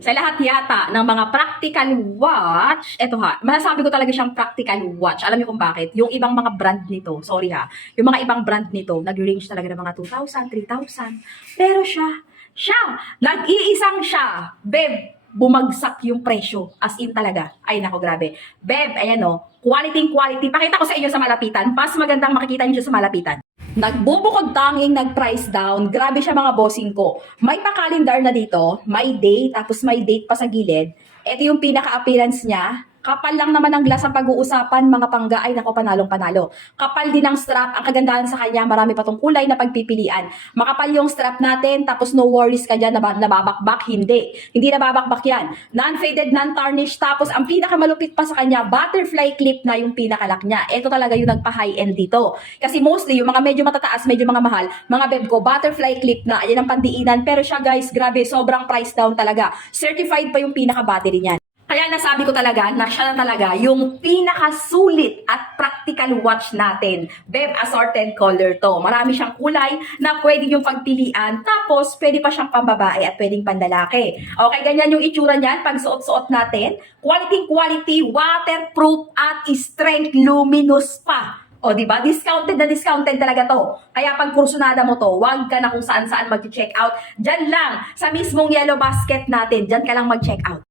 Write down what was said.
Sa lahat yata ng mga practical watch, eto ha, masasabi ko talaga siyang practical watch. Alam niyo kung bakit? Yung ibang mga brand nito, sorry ha, yung mga ibang brand nito, nag-range talaga ng mga 2,000, 3,000. Pero siya, nag-iisang siya. Beb, bumagsak yung presyo. As in talaga. Ay nako, grabe. Beb, ayan o, quality. Pakita ko sa inyo sa malapitan. Mas magandang makikita niyo sa malapitan. Nagbubukod tanging nag-price down. Grabe siya mga bossing ko. May pa-calendar na dito, may date, tapos may date pa sa gilid. Ito yung pinaka-appearance niya. Kapal lang naman ang glass ang pag-uusapan, mga pangga, ay nako, panalong-panalo. Kapal din ang strap, ang kagandahan sa kanya, marami pa tong kulay na pagpipilian. Makapal yung strap natin, tapos no worries ka dyan, nababakbak, hindi. Hindi nababakbak yan. Non-faded, non-tarnished, tapos ang pinakamalupit pa sa kanya, butterfly clip na yung pinakalak niya. Ito talaga yung nagpa-high-end dito. Kasi mostly, yung mga medyo matataas, medyo mga mahal, mga beb ko, butterfly clip na, yan ang pandiinan. Pero siya guys, grabe, sobrang price down talaga. Certified pa yung pinaka-battery niyan. Kaya nasabi ko talaga na siya na talaga yung pinakasulit at practical watch natin. Beb, assorted color to. Marami siyang kulay na pwede yung pagpilian. Tapos, pwede pa siyang pambabae at pwedeng pandalaki. Okay, ganyan yung itsura niyan pag suot-suot natin. Quality, waterproof at strength luminous pa. O, di ba? Discounted na discounted talaga to. Kaya pag kursunada mo to, wag ka na kung saan-saan mag-check out. Diyan lang, sa mismong yellow basket natin, diyan ka lang mag-check out.